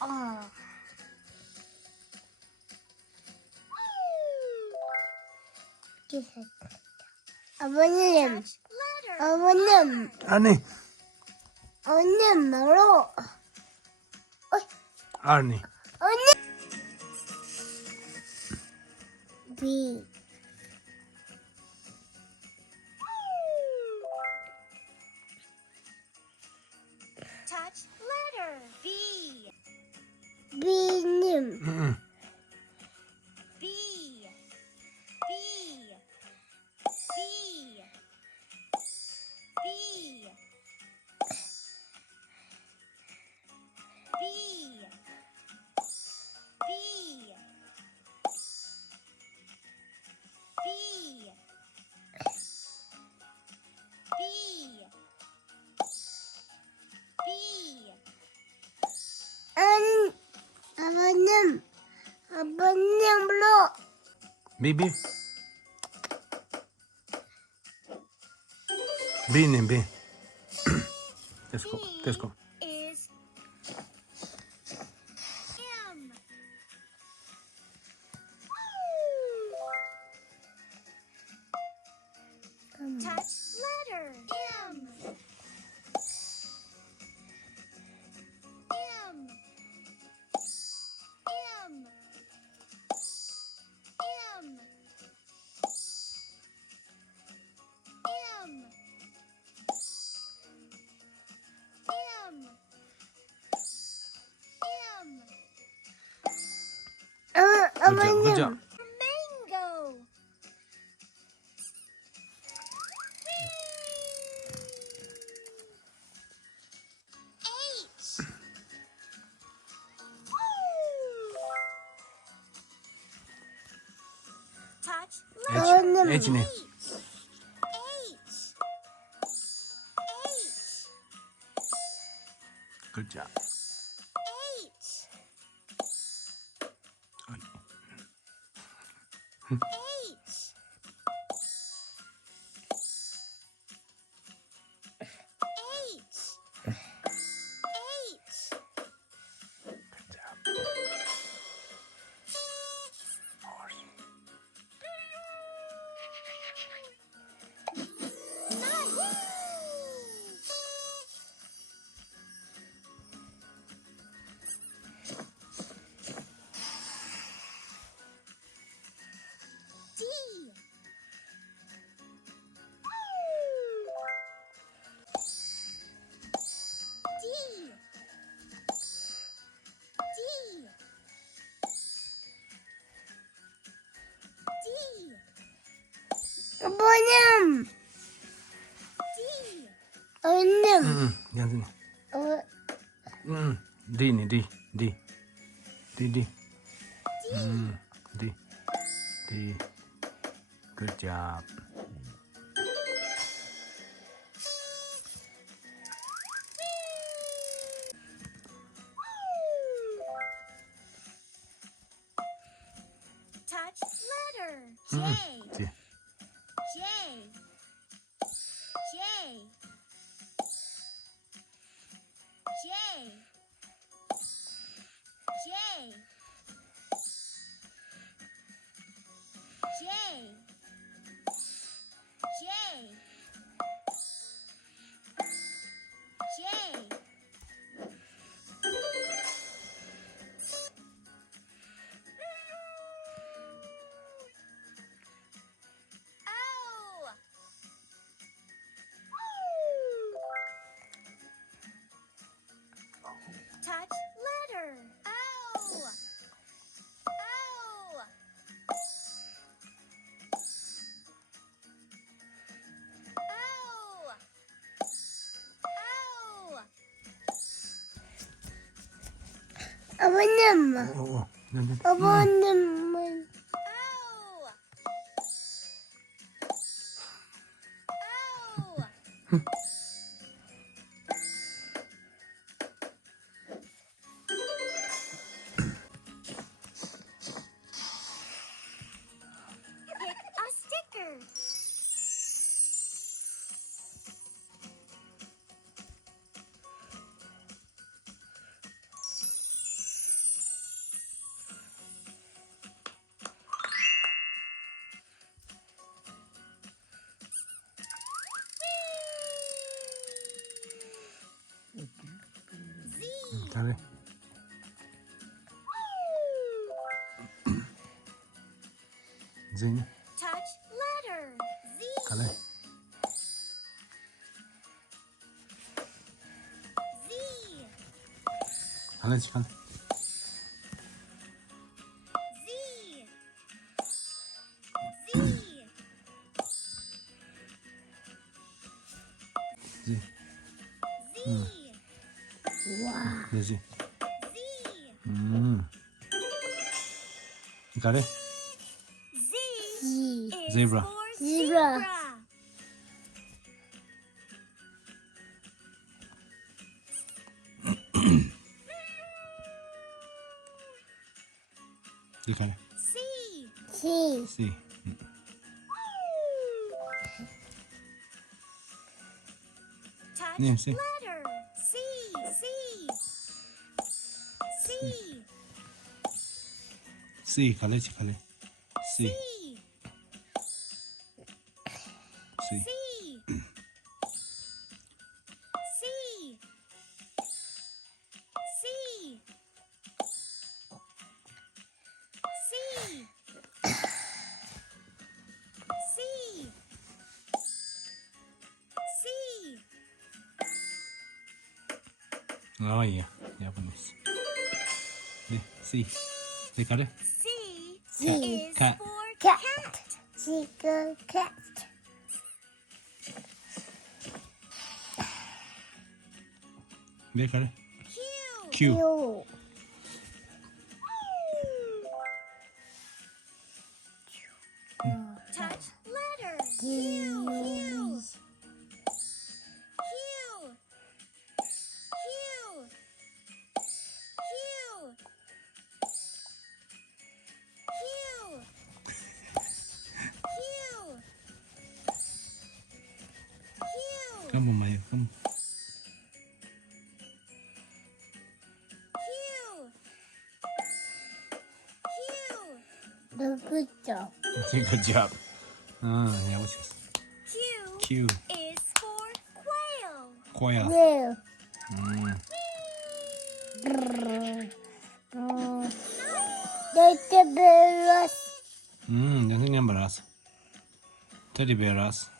어. 아버님, 아버님, 아니, 아버님, 바로, 아니. B, Touch letter B. B님, 응. B. B. B. B. B. B. B. B. B. 아버님, 아버님, 바로, 비비. 비님, 비. Let's go. Let's go. Is M. Touch letter M. M. M. M. M. M. M. Good job. Good job. 아버님, Mango. H. Touch H. letter H네. H. H. H. Good job. H. 어이. H. H. H. Good job. Horse. D. D. D. D. 아버님, D. 아버님, 응, 응. 응. D니, D. D. D, D. D. D. Good job. Touch letter J. D. J. J. J. J. J. J. J. O. Touch letter O. O. O. O. 아버님, 오, 네, 네. 아버님은, O. O. Pick a sticker. Zing. Touch letter. Z. Kale. Z. Kale çıkan. Z. Z. Zi. Z. Wow. Zi. Z. Kale. Z Z. is Zebra. for Zebra. zebra. Di kale. C. C. Si. Touch Yeah, C. letter. C. C. Si. Kale çıkale. Si. C. Si. C. C. C. C. C. C. Oh yeah. Japanese. Di. Si. Di kale. C C. is Cat. for Cat. cat. Chicken cat. Di kale. Q. Q. Q. Touch letter. Q. Q. Q. Q. Q. Q. Q. Q. Q. Come on, Maya. Come. Q. Q. Good job. Good job. Yeah, what's this? Q Q. is for quail. Quail. Well. Little bears. Yang ini yang beras. Teddy beras.